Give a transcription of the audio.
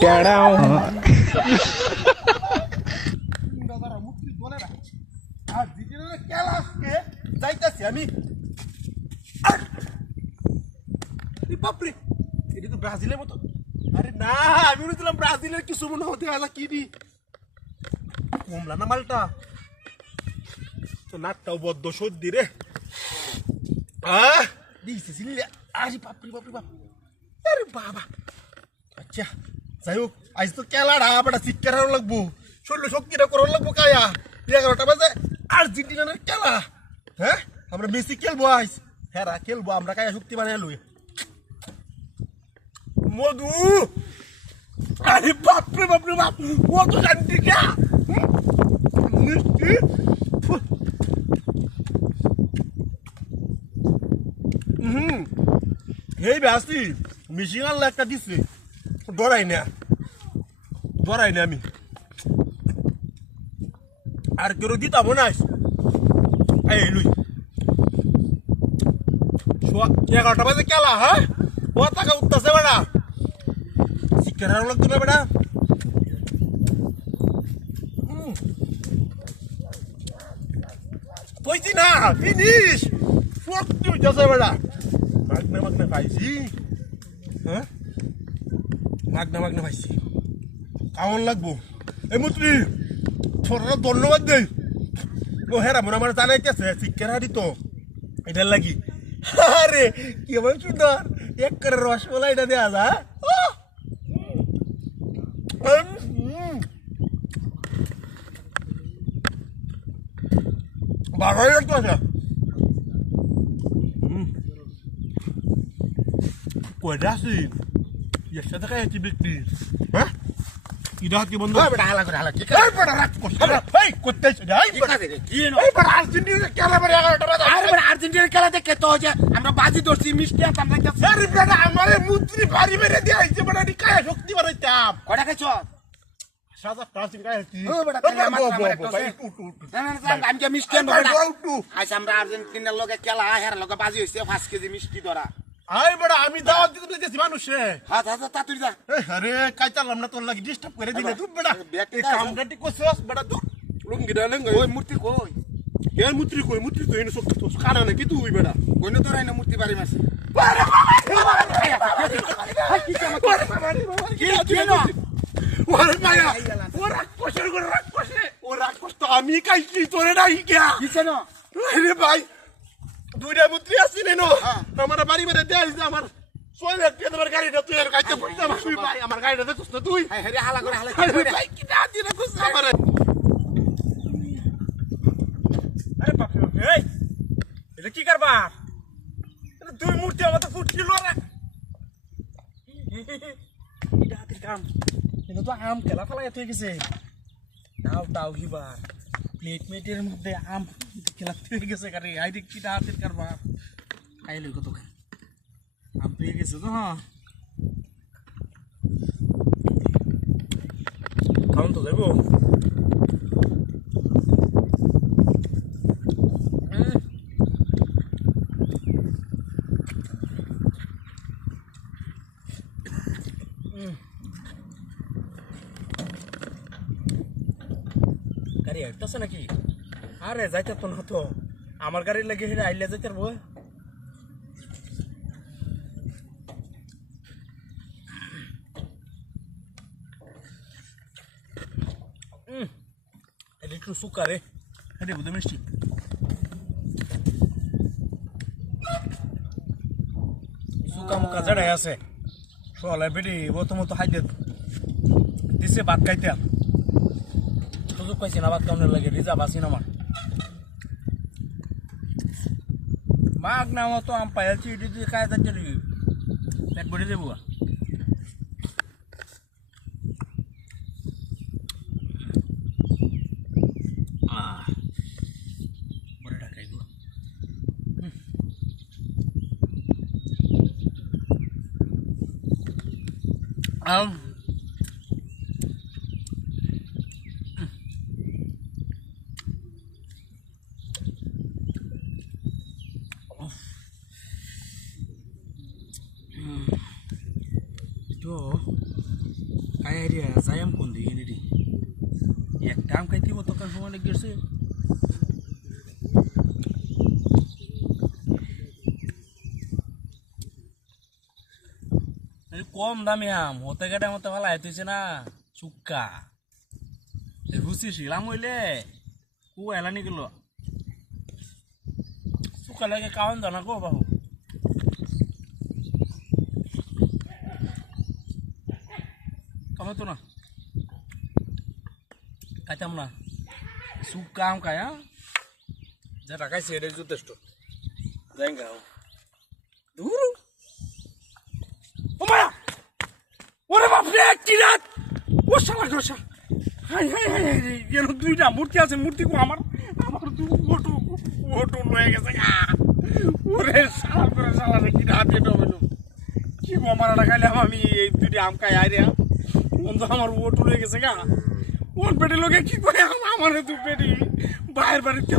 টেড়াও যাইতাছি আমি বাপরে এটা তো ব্রাজিলের মতো আরে না আমি বলছিলাম ব্রাজিলের কিছু মনে হতে আলা কি দি কমলা না মালটা তো নাকটাও বদ্ধ সর্দি রে দিয়েছে সিলে আরে বাপরে বাপরে বাপ আরে বাবা আচ্ছা যাই হোক আজ তো খেলাটা আবার শিক্ষার লাগবো শরীর শক্তিটা করার লাগবো কায়া 11টা বাজে আর্জেন্টিনার খেলা হ্যাঁ আমরা মেসি খেলবো আইস হ্যাঁ খেলবো আমরা কায়া শক্তি বানিয়ে লই মধু আরে বাপরে বাপরে বাপ মধু জানতি কা মিষ্টি এই বাসি মিশিং আল্লাহ একটা দিচ্ছে ডরাই না আমি আর কেউ দিতাম না এই লুই 11টা বাজে খেলা হ্যাঁ ও টাকা উঠতেছে বেড়া শিক্ষার লাগতো না বেড়া কইছি না ফিনিশ শক্তি হইতেছে বেড়া মাগনা পাইছি হ্যাঁ মাগনা পাইছি কেমন লাগবো এই মন্ত্রী ছোটরা ধন্যবাদ দেই ও হেরা মনে আমার জানাইতেছে শিক্ষার হারি তো এটার লাগি আরে কেমন সুন্দর এক করে রসমালাইটা দেওয়া যা ভালোই লাগতেছে কয়টা আছি এর সাথে খাইছি ব্যক্তি হ্যাঁ ইডা কি বন্ধু হালা করে হালা ঠিক এই বড় রাত করছে এই করতেছ এই বড় এই বড় আর্জেন্টিনা খেলা বড় 11টা বাজে আরে বড় আর্জেন্টিনার খেলা দেখে তো যে আমরা বাজি ধরছি মিষ্টি আনতাম না আরে বড় আমারে মুদ্রি ভারী মেরে দিয়ে আইছে বড় নি কায়া শক্তি বাড়াইতাম কয়টা খাইছ সাদা প্লাস্টিক খাইছি ও বড় আমি কি মিষ্টি আনবো আচ্ছা আমরা আর্জেন্টিনার লগে খেলা হের লগে বাজি হইছে 5 কেজি মিষ্টি ধরা আই বড় আমি দাওয়াত দিতে দিতেছি মানুষে হ্যাঁ দাদা তাড়াতাড়ি যা আরে কাইতালাম না তোর লাগি ডিস্টার্ব করে দিলে তুই বড় এই কামটা ঠিক করছস বড় তুই লুঙ্গিটা লঙ্গ ওই মূর্তি কই এর মুত্রি কই মুত্রি তো এনে শক্তি তো কারণ কি তুই বড় কইনো তোর আইনা মূর্তি বাড়ি মাসি ওরে মায়া ওরা কষ্ট করে রাক্ষসে ওরা কষ্ট আমি কাইছি তোরে নাই গিয়া কিছে না আরে ভাই দুইটা মুত্রি আসছিল না আমার বাড়ি মেরে দেয়াইছে আমার সোয়েল কে তোমার গাড়িটা তুই আর কাইতে পড়তে আমার তুই ভাই আমার গাড়িটা দেখছস না তুই হ্যাঁ হালা করে হালা আরে ভাই কি দাদি রে কইছ আমার আরে বাপ রে এই এটা কি করবা এটা দুই মূর্তি আমার তো ফুটছিল রে এটা হাতের কাম এটা তো আম খেলা ফেলা হয়ে গেছে তাও হিবার প্লেট মেটের মধ্যে আম খেলা হয়ে গেছে কারে আই দেখ কি হাতের কারবার খাইলে কত খাই আম পেয়ে গেছে তো হ্যাঁ খাওন তো দেবো গাড়ি হাঁটতেছে নাকি আরে যাইতে তো না তো আমার গাড়ি লাগে হেরে আইলে যাইতে পারবো এটা একটু সুকারে এটা বুঝে মিষ্টি সুকা মুখা জড়াই আছে সলাই বেটি প্রথমত হাইতে দিছে ভাত খাইতে সুযোগ পাইছি না ভাত কামনের লাগে রিজার্ভ আছি না আমার মাগ না মতো আম পাইছি এটি খাই যাচ্ছে পেট ভরে দেবো তো রে যাই আম কোন দিকে রে একটা আম খাইতে কতক্ষণ সময় লেগে গেছে কম দামি আম হতে গেটে মতো ভালো আইতেছে না চুক্কা রুচি শিলাম হইলে কু এলানি গেল চুক্কা লাগে কাউন জানা গো বাবু কামে তো না খাইতাম না চুক্কা আম খায় যেটা খাইছে এটাই যথেষ্ট যাই গাও দূর ও মায়া ওরে বাপরে কি রাত ও শালা গোসা হাই হাই হাই যেন দুইটা মূর্তি আছে মূর্তি কো আমার আমার দু ওটো ওটো লয়ে গেছে ওরে শালা করে শালা কি রাত এটা হলো কি মারাটা খাইলাম আমি এই দুইটা আম খাই আইরে বন্ধু আমার ওটো লয়ে গেছে ওর পেটে লোকে কি করে আমার দু পেটি বাইরের বাড়িতে